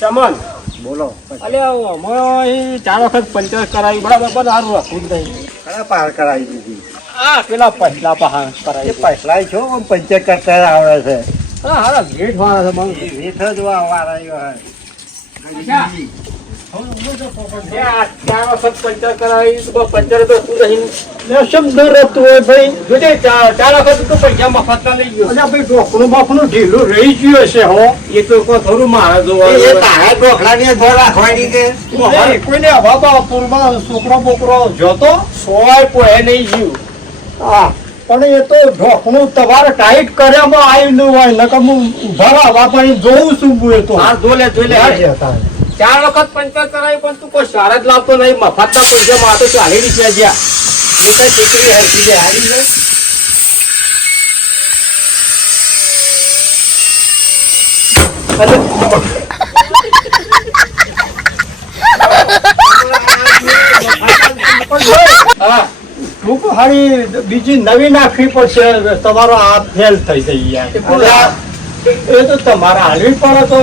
ચમન બોલો. અલ્યા અમારે 4 વખત પંચર કરાવી બરાબર પણ સારું રાખવું જ નહીં. કયા પાર કરાવી દીધી? પેલા પછલા પહાડ એ કરાવી પછલાય છો પણ પંચર કરતા આવડે છે. હારા ભેટ વાળા છે મને રીત જ વાળા હોય. 4 વખત પંચર કરાવી તો પંચર તો તું નહીં શબ્દ રહેતું હોય ભાઈ જોજે 4 વખત તો પૈસા મફત ના લઈ ગયો. અલ્યા ભાઈ ઢોકણું બાપનું ઢીલું રહી ગયું હશે હો. એ તો કોઈ થોડું મારા જોવા એ તારા ઢોકળાની ધોળ રાખવાની કે કોઈને હવા પૂરમાં છોકરો બોકરો જોતો સોય પોહે નહીં જીવ. હા પણ એ તો ઢોકણું તમારે ટાઈટ કર્યામાં આવ્યું ન હોય નકર હું ઉભા રહેવા પણ જોઉં છું હું એ તો. હા જોલે 4 વખત પંચર કરાવી પણ તું કોઈ સાર જ લાવતો નહીં. મફતના પૈસા માં તો 40 રૂપિયા જ્યાં એ કઈ ટીકડી હરકી છે હારી છે. હા ટૂંક હારી બીજી નવી નાખવી પડશે. તમારો હાથ ફેલ થઈ જાય યાર. એ તો તમારા હાલવી પડે તો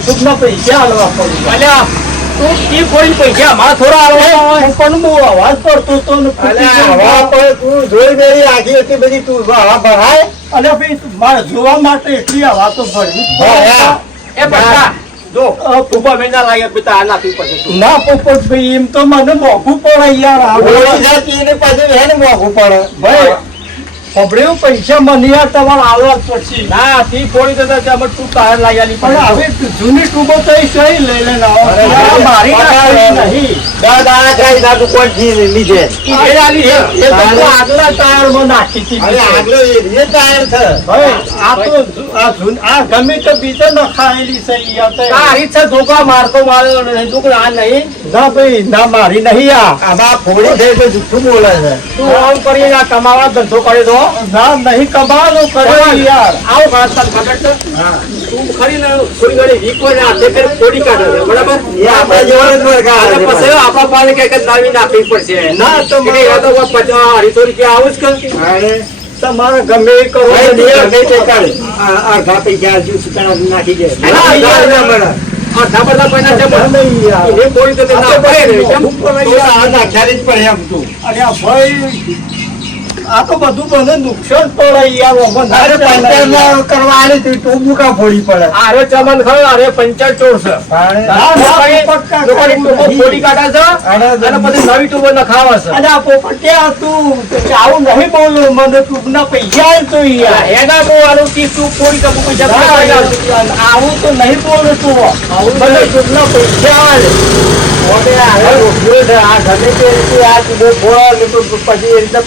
ટૂંકના પૈસા હાલવા પડે. અલ્યા તું એ કોઈ પૈસા અમારા થોડા હાલવા પણ હું અવાજ પડતો તો હવા પર તું જોઈ ગઈ આખી એટલી બધી તું હવા ભરાય. અને ભાઈ મારે જોવા માટે એટલી હવા તો ભરવી એ બધા જો ટૂંકા મહિના લાગે પિતા આ નાખવી પડે. ના પોપટ ભાઈ એમ તો મને મોંઘું પડે યાર. મોંઘું પડે ભાઈ પબડ્યું પૈસા મને યાર તમારે આવવા પછી ના તી ફોડી દેતા તમે તું ટાયર લઈ આલી પણ હવે જૂની ટ્યુબો તો એ કઈ લઈ લઈને આવો. મારી નહીં દાદા કઈ દાદુ કોઈ જી લીધે એ આલી છે એ તો આગલા ટાયરમાં નાખી હતી. આગલો એ ટાયર છે ભાઈ આ તો આ ગમે તો બીજો નખાયેલી છે યાર. તારી છે ધોકા મારતો માર્યો નહીં ધોકા આ નહીં. ના ભાઈ ના મારી નહીં આમાં ફોડી થઈ તો જુઠ્ઠું બોલે છે. તું આમ કરીને આ કમાવા ધંધો કરી દો. ના નહીં કમાવાનું કરે યાર. આવો ઘણા ખબર છે તું ખરી ને થોડી ઘણી વીક હોય ને હાથે કરી ફોડી કાઢે છે બરાબર. એ આપણા જેવા જ વર્ગા પછી આપણા પાસે કઈક નવી નાખવી પડશે. ના તો 250 રૂપિયા આવું જ કર. તમારે ગમે એ કરો અડધા પૈસા હજુ સુકાણા નાખી દે. અડધા બધા પૈસા જમા નહીં યાર. એ બોલી તો ના પડે ને નાખ્યા જ પડે એમ તું. અરે ભાઈ આ તો બધું મને નુકસાન પડે યાર. કરવા આવી તું તું મુકા ફોડી પડે. અરે ચમન ખરો અરે પંચર ચોર છે. ફોડી કાઢે છે અને પછી નવી ટૂબો નખાવે છે. અને આ પોપટિયા તું આવું નહીં બોલું મને ટૂબના પૈસા આવતો યાર. એના બોવાનું તું ફોડી કબુ પૈસા આવું તો નહીં બોલું તું. મને ટૂબના પૈસા આવે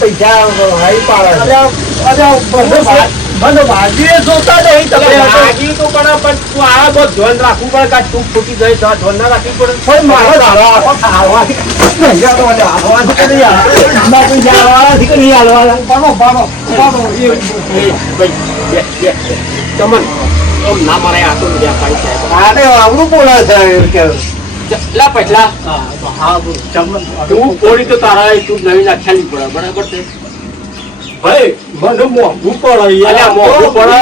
પૈસા મને ભાગીએ જોતા નહીં તમે. ભાગી તો પણ તું આ બહુ ધ્યાન રાખવું પડે કે તું ફૂટી જાય તો ધ્યાન ના રાખવી પડે. પણ મારો ચમન ના મારે આ તો આવડું બોલે છે લા પછલા તું ફોડી તો તારા તું નવી નાખ્યાલી પડે બરાબર છે ભાઈ. મને મોંઘું પડે મોંઘું પડે.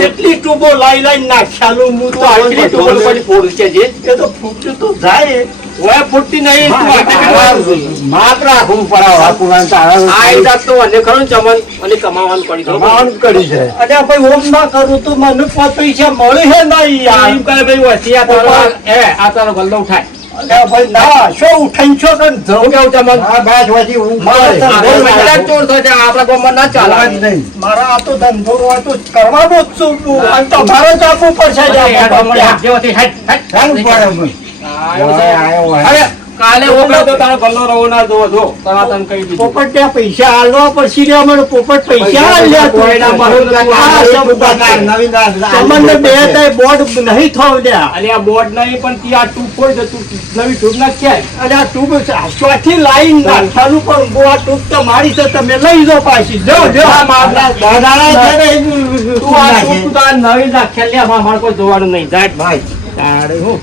કેટલી ટૂબો લાઈ લાઈ નાખ્યાલું હું તો આટલી ટૂબો પછી ફોડું છે જે એ તો ફૂટતું તો જાય ઓય ફૂટતી નહીં. માત્ર રાખવું પડે આ જાત તો અને ખરું ચમન અને કમાવાનું કરી દો. કરી છે. અને ભાઈ ઓમ ના કરું તો મને પૈસા મળે છે નહીં યાર. એમ કરે ભાઈ વસી આ તારો ગલ્લો ઉઠાય. ભાઈ ના શું ઉઠાઈ છો કે જવું કેવું ચમન. આપડા ગામમાં ના ચાલે નહીં. મારા આ તો ધંધો હોય તો કરવાનો જ છું અને તમારે જ આપવું પડશે. કાલે તારો ગલ્લો રહો ના જોવો જો તને કહી દીધું. પોપટ ત્યાં પૈસા હાલવા પડશે મને. પોપટ પૈસા તમને બે બોર્ડ નહીં થવું દે. અરે આ બોર્ડ નહીં પણ ત્યાં ટૂબ કોઈ તું નવી ટૂબ નાખ્યા. અને આ ટૂબ ચોથી લાઈન નાખવાનું પણ આ ટૂબ તો મારી છે તમે લઈ જાઓ પાછી. તું આ ટૂબ નવી નાખ્યા લે અમારે કોઈ જોવાનું નહીં જાય ભાઈ. તારે હું